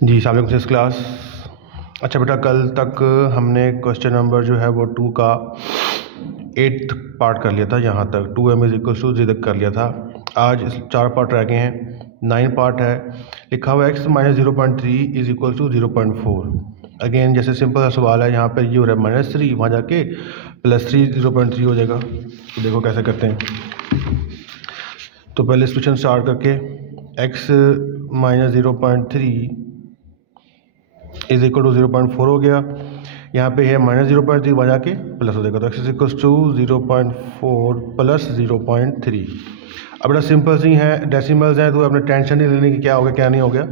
जी सामने class class. अच्छा बेटा, कल तक हमने क्वेश्चन नंबर जो है वो 2 का 8th पार्ट कर लिया था, यहाँ तक 2m = 0 तक कर लिया था। आज 4 पार्ट रह गए हैं, 9 पार्ट है। लिखा हुआ x - 0.3 = 0.4। अगेन जैसे सिंपल सा सवाल है, यहाँ पर ये हो रहा है -3, वहाँ जाके +3 0.3 हो जाएगा। तो देखो कैसे करते हैं। तो पहले सॉल्यूशन स्टार्ट करके x - 0.3 = 0.4 हो गया। यहाँ पे है -0.3, वहाँ जाके प्लस हो जाएगा। तो x = 0.4 + 0.3। अब बड़ा सिंपल सी है, डेसिमल्स हैं तो अपने टेंशन नहीं लेने की क्या हो गया क्या नहीं हो गया,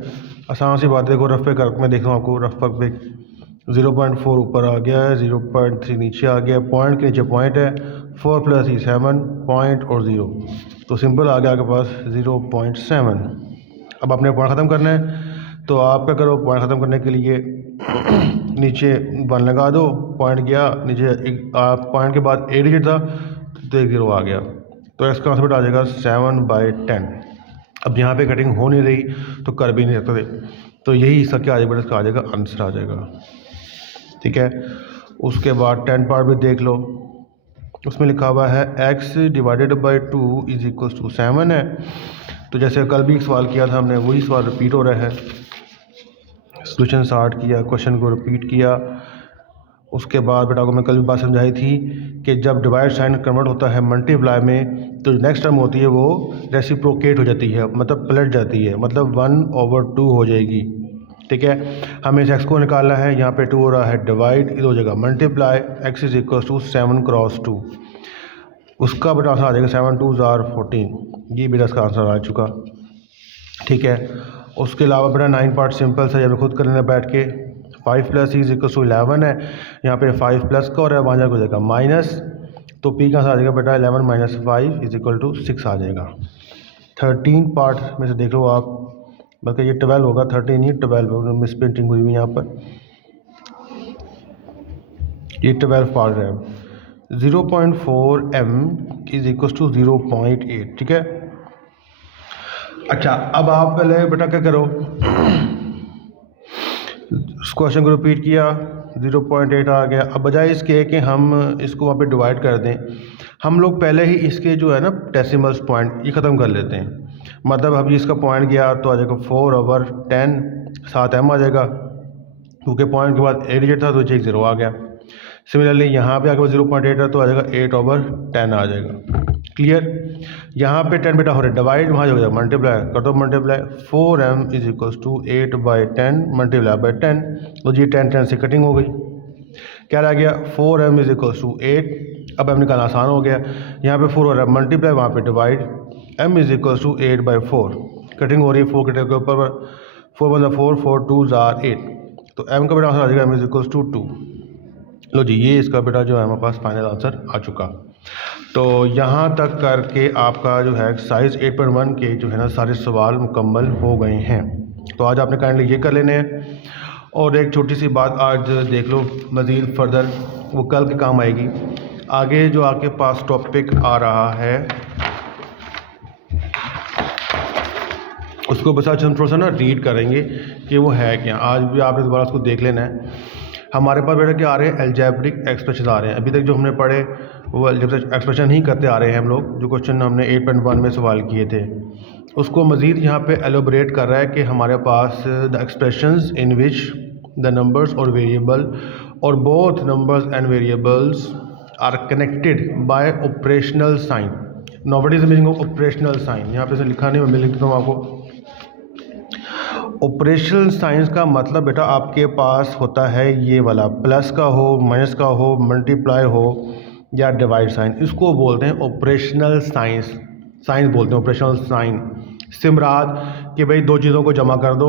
आसान सी बात है। देखो रफ पे कर, मैं देख रहा हूँ आपको रफ पे 0.4 ऊपर आ गया है, 0.3 नीचे आ गया, पॉइंट के नीचे पॉइंट है, 4 + 3 7 पॉइंट और 0, तो सिंपल आ गया आपके पास 0.7। अब आपने पॉइंट ख़त्म करना है, तो आप क्या करो, पॉइंट ख़त्म करने के लिए नीचे 1 लगा दो, पॉइंट गया नीचे, पॉइंट के बाद 8 डिजिट था तो 1 0 आ गया। तो x का आंसर आ जाएगा 7/10। अब यहाँ पे कटिंग हो नहीं रही तो कर भी नहीं सकते, तो यही इसका क्या आ जाएगा, इसका आ जाएगा आंसर आ जाएगा। ठीक है, उसके बाद 10 पार्ट भी देख लो। उसमें लिखा हुआ है x / 2 = 7 है। तो जैसे कल भी एक सवाल किया था हमने, वही सवाल रिपीट हो रहा है। सॉल्यूशन स्टार्ट किया, क्वेश्चन को रिपीट किया। उसके बाद बेटा को मैं कल भी बात समझाई थी कि जब डिवाइड साइन कन्वर्ट होता है मल्टीप्लाई में, तो नेक्स्ट टर्म होती है वो रेसिप्रोकेट हो जाती है, मतलब पलट जाती है, मतलब 1/2 हो जाएगी। ठीक है, हमें इस x को निकालना है। यहाँ पे 2 हो रहा है डिवाइड, इधर हो जाएगा मल्टीप्लाई। x = 7 × 2, उसका बेटा आंसर आ जाएगा 7 × 2 = 14। ये बेटा इसका आंसर आ चुका। ठीक है, उसके अलावा बेटा 9 पार्ट सिंपल सा, जब खुद कर लेना बैठ के। 5 + c = 11 है, यहाँ पे 5 प्लस का हो रहा है, वहाँ जाकर हो जाएगा माइनस, तो p का आंसर आ जाएगा बेटा 11 - 5 = 6 आ जाएगा। 13 पार्ट में से देख लो आप, बल्कि ये 12 होगा, 13 नहीं 12, मिस प्रिंटिंग हुई हुई यहाँ पर। ये 12 पार्ट है। 0.4m = 0.8। ठीक है, अच्छा अब आप पहले बेटा क्या करो, इस क्वेश्चन को रिपीट किया, 0.8 आ गया। अब बजाय इसके कि हम इसको वहाँ पे डिवाइड कर दें, हम लोग पहले ही इसके जो है ना डेसिमल्स पॉइंट ये ख़त्म कर लेते हैं। मतलब अभी इसका पॉइंट गया तो आ जाएगा 4/10, 7m आ जाएगा, क्योंकि पॉइंट के बाद 8 डिजिट था तो 1 0 आ गया। सिमिलरली यहाँ पे आगे 0.8 है तो आ जाएगा 8/10 आ जाएगा। क्लियर, यहाँ पे 10 बेटा हो रहा है डिवाइड, वहाँ जाएगा मल्टीप्लाई कर दो, मल्टीप्लाई 4m = 8/10 × 10, तो जी 10 से कटिंग हो गई। क्या रह गया, 4m = 8। अब m निकालना आसान हो गया, यहाँ पे 4 हो रहा है मल्टीप्लाई, वहाँ पे डिवाइड, m = 8/4, कटिंग हो रही है 4 के ऊपर, 4 × 4 4 2 = 8, तो m का बेटा आंसर आ जाएगा m = 2। लो जी, ये इसका बेटा जो है हमारे पास फाइनल आंसर आ चुका। तो यहाँ तक करके आपका जो है एक्सरसाइज 8.1 के जो है ना सारे सवाल मुकम्मल हो गए हैं। तो आज आपने काइंडली ये कर लेने हैं। और एक छोटी सी बात आज देख लो, मज़ीद फर्दर वो कल के काम आएगी। आगे जो आपके पास टॉपिक आ रहा है उसको बस आज हम थोड़ा सा ना रीड करेंगे कि वो है क्या। आज भी आपने दोबारा उसको देख लेना है। हमारे पास बेटा क्या आ रहे हैं, एल्जेब्रिक एक्सप्रेशन आ रहे हैं। अभी तक जो हमने पढ़े वो एल्जेब्रिक एक्सप्रेशन ही करते आ रहे हैं हम लोग। जो क्वेश्चन हमने 8.1 में सवाल किए थे उसको मज़ीद यहाँ पे एलोबरेट कर रहा है कि हमारे पास the expressions in which the numbers और वेरिएबल और both numbers and variables are connected by operational sign. Now what is the meaning of operational sign, यहाँ पे से लिखा नहीं, मैं लिख देता हूँ आपको। ऑपरेशनल साइंस का मतलब बेटा आपके पास होता है ये वाला, प्लस का हो, माइनस का हो, मल्टीप्लाई हो या डिवाइड साइन, इसको बोलते हैं ऑपरेशनल साइंस। साइंस बोलते हैं ऑपरेशनल साइन। सिमराद कि भाई 2 चीज़ों को जमा कर दो,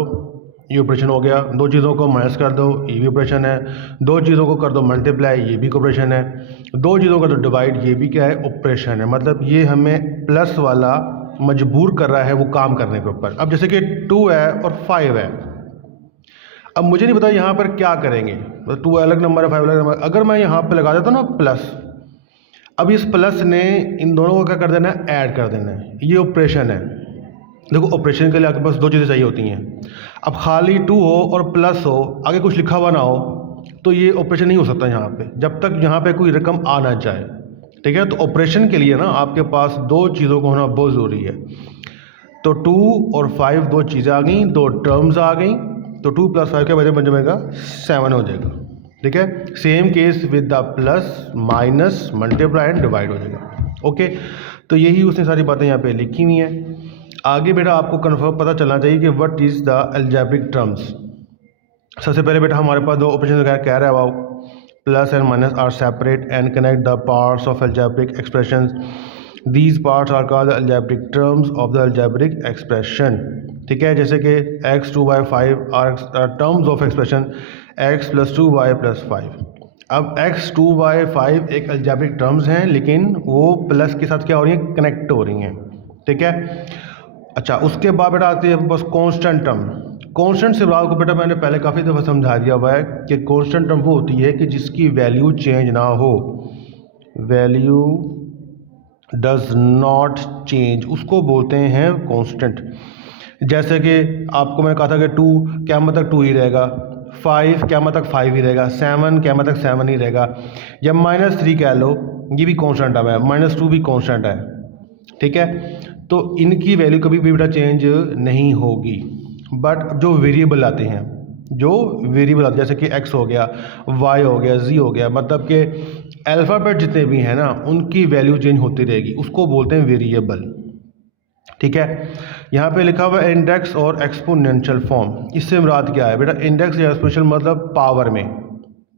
ये ऑपरेशन हो गया। 2 चीज़ों को माइनस कर दो, ये भी ऑपरेशन है। 2 चीज़ों को कर दो मल्टीप्लाई, ये भी ऑपरेशन है। 2 चीज़ों का तो डिवाइड, ये भी क्या है, ऑपरेशन है। मतलब ये हमें प्लस वाला मजबूर कर रहा है वो काम करने के ऊपर। अब जैसे कि 2 है और 5 है, अब मुझे नहीं पता यहाँ पर क्या करेंगे, 2 अलग नंबर है 5 अलग नंबर। अगर मैं यहाँ पे लगा देता हूँ ना प्लस, अब इस प्लस ने इन दोनों को क्या कर देना है, ऐड कर देना है। ये ऑपरेशन है। देखो ऑपरेशन के लिए आपके पास 2 चीज़ें चाहिए होती हैं। अब खाली 2 हो और प्लस हो, आगे कुछ लिखा हुआ ना हो, तो ये ऑपरेशन नहीं हो सकता यहाँ पे, जब तक यहाँ पे कोई रकम आ ना जाए। ठीक है, तो ऑपरेशन के लिए ना आपके पास दो चीज़ों को होना बहुत ज़रूरी है। तो 2 और 5 दो चीज़ें आ गई, दो टर्म्स आ गई, तो 2 + 5 के बजाय बन जाएगा 7 हो जाएगा। ठीक है, same case with the plus minus multiply and divide हो जाएगा। ओके, तो यही उसने सारी बातें यहाँ पे लिखी हुई हैं। आगे बेटा आपको कन्फर्म पता चलना चाहिए कि what is the algebraic terms. सबसे पहले बेटा हमारे पास दो ऑपरेशन कह रहा है wow, plus and minus are separate and connect the parts of algebraic expressions. These parts are called the algebraic terms of the algebraic expression। ठीक है, जैसे कि x 2y5 are terms of expression x + 2y + 5। अब x 2y5 एक algebraic terms हैं, लेकिन वो plus के साथ क्या हो रही हैं, कनेक्ट हो रही हैं। ठीक है, अच्छा उसके बाद बेटा आती है बस कांस्टेंट टर्म। कांस्टेंट से आपको बेटा मैंने पहले काफ़ी दफ़ा समझा दिया हुआ है कि कांस्टेंट टर्म वो होती है कि जिसकी वैल्यू चेंज ना हो, वैल्यू डज नॉट चेंज, उसको बोलते हैं कांस्टेंट। जैसे कि आपको मैंने कहा था कि 2 क्या मतलब 2 ही रहेगा, 5 क्या मतलब 5 ही रहेगा, 7 क्या मतलब 7 ही रहेगा, या -3 कह लो, ये भी कांस्टेंट है, -2 भी कांस्टेंट है। ठीक है, तो इनकी वैल्यू कभी भी बेटा चेंज नहीं होगी। बट जो वेरिएबल आते हैं, जो वेरिएबल आते हैं जैसे कि x हो गया, y हो गया, z हो गया, मतलब कि अल्फ़ाबेट जितने भी हैं ना उनकी वैल्यू चेंज होती रहेगी, उसको बोलते हैं वेरिएबल। ठीक है, यहाँ पे लिखा हुआ है इंडेक्स और एक्सपोनेंशियल फॉर्म। इससे मुराद क्या है बेटा, इंडेक्स या एक्सपोनेंशियल मतलब पावर में,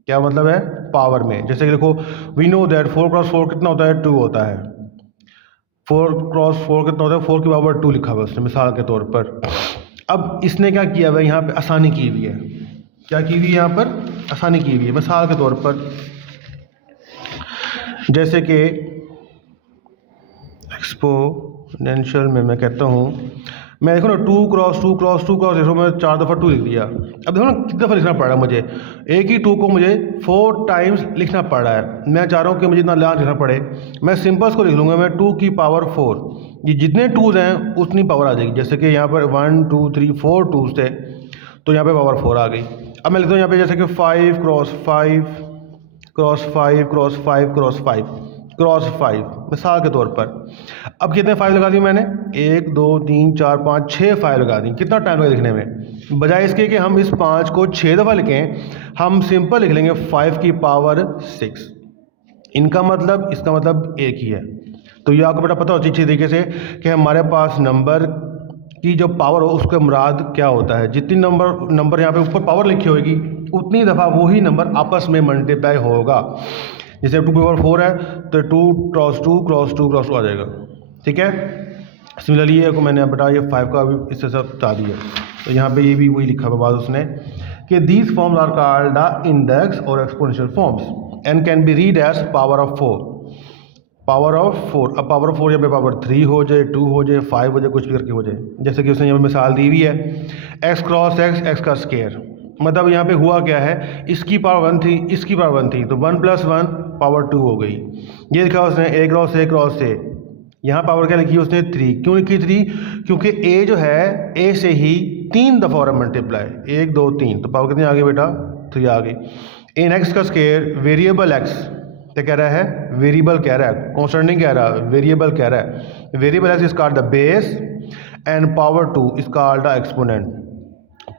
क्या मतलब है, पावर में। जैसे कि देखो वी नो दैट 4 × 4 कितना होता है, 2 होता है। 4 × 4 कितना होता है, 4 की पावर 2 लिखा हुआ है उसने मिसाल के तौर पर। अब इसने क्या किया हुआ है, यहाँ पे आसानी की हुई है, क्या की हुई है यहाँ पर, आसानी की हुई है। मिसाल के तौर पर जैसे कि एक्सपोनेंशियल में मैं कहता हूँ, मैं देखो ना 2 × 2 × 2 × देखो मैं 4 दफ़ा 2 लिख दिया। अब देखो ना कितनी दफ़ा लिखना पड़ रहा है मुझे, एक ही 2 को मुझे 4 टाइम्स लिखना पड़ रहा है। मैं चाह रहा हूँ कि मुझे इतना लाभ लिखना पड़े, मैं सिंपल्स को लिख लूँगा, मैं 2 की पावर 4, ये जितने 2s हैं उतनी पावर आ जाएगी। जैसे कि यहाँ पर 1 2 3 4 2s थे, तो यहाँ पर पावर 4 आ गई। अब मैं लिखता हूँ यहाँ पर जैसे कि 5 × 5 × 5 × 5 × 5 क्रॉस 5 मिसाल के तौर पर। अब कितने 5 लगा दी मैंने, 1 2 3 4 5 6 5 लगा दी। कितना टाइम लगा लिखने में, बजाय इसके कि हम इस 5 को 6 दफ़ा लिखें, हम सिंपल लिख लेंगे 5 की पावर 6। इनका मतलब, इसका मतलब एक ही है। तो ये आपको बेटा पता होती अच्छी तरीके से कि हमारे पास नंबर की जो पावर हो उसका मुराद क्या होता है। जितनी नंबर यहाँ पे ऊपर पावर लिखी होगी उतनी दफ़ा वही नंबर आपस में मल्टीप्लाई होगा। जैसे 2 की पावर 4 है तो 2 × 2 × 2 × 2 आ जाएगा। ठीक है, सिमिलरली ये को मैंने बेटा ये 5 का भी इससे सब बता दिया, तो यहाँ पे ये भी वही लिखा हुआ बात उसने कि these forms are called the index और exponential forms and can be read as power of 4। Power of 4, अब पावर ऑफ 4 यहाँ पे पावर 3 हो जाए, 2 हो जाए, 5 हो जाए, कुछ भी करके हो जाए। जैसे कि उसने यहाँ पे मिसाल दी हुई है x क्रॉस x, x का स्क्वायर। मतलब यहाँ पे हुआ क्या है, इसकी पावर 1 थी, इसकी पावर 1 थी, तो 1 + 1 पावर 2 हो गई। ये लिखा उसने a cross a cross a, यहाँ पावर क्या लिखी उसने 3। क्यों लिखी 3, क्योंकि a जो है a से ही 3 दफ़ा हो रहा है मल्टीप्लाई, 1 2 3, तो पावर कितनी आ गई बेटा, 3 आ गई। इन x का स्क्वायर वेरिएबल x क्या कह रहा है, वेरिएबल कह रहा है, कांस्टेंट नहीं कह रहा, वेरिएबल कह रहा है। Variable x is called the base and power 2 is called the exponent.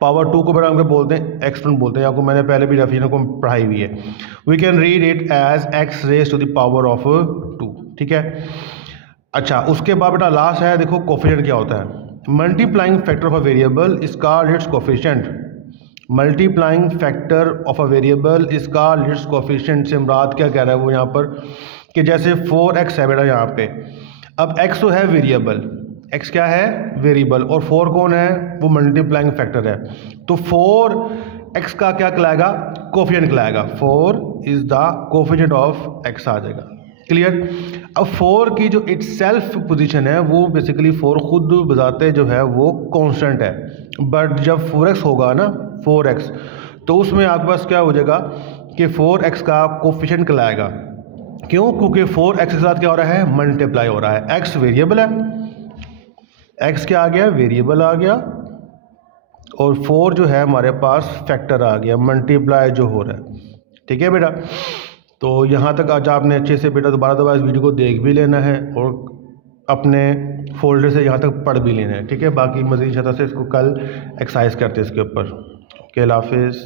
Power 2 को बेटा हम बोलते हैं एक्सपोनेंट बोलते हैं, आपको मैंने पहले भी डेफिनेशन को पढ़ाई हुई है। We can read it as x raise to the power of 2। ठीक है, अच्छा उसके बाद बेटा लास्ट है, देखो कोफिशिएंट क्या होता है। Multiplying factor of a variable is called its coefficient. Multiplying factor of a variable is called its coefficient से मुराद क्या कह रहा है वो यहाँ पर, कि जैसे 4x है बेटा यहाँ पे, अब x तो है वेरिएबल, x क्या है वेरिएबल, और 4 कौन है, वो मल्टीप्लाइंग फैक्टर है। तो 4x का क्या कहलाएगा, कोफिशिएंट कहलाएगा। 4 is the coefficient of x आ जाएगा। क्लियर। अब 4 की जो इट्स सेल्फ पोजिशन है वो बेसिकली 4 खुद बजाते जो है वो कांस्टेंट है, बट जब 4x होगा ना 4x, तो उसमें आपके पास क्या हो जाएगा कि 4x का कोफिशिएंट कहलाएगा। क्यों, क्योंकि 4x के साथ क्या हो रहा है, मल्टीप्लाई हो रहा है। x वेरिएबल है, x क्या आ गया, वेरिएबल आ गया, और 4 जो है हमारे पास फैक्टर आ गया, मल्टीप्लाई जो हो रहा है। ठीक है बेटा, तो यहाँ तक आज आपने अच्छे से बेटा दोबारा इस वीडियो को देख भी लेना है और अपने फोल्डर से यहाँ तक पढ़ भी लेना है। ठीक है, बाकी मज़ीद इंशाअल्लाह से इसको कल एक्सरसाइज करते हैं इसके ऊपर। ओके, अल्लाह हाफिज़।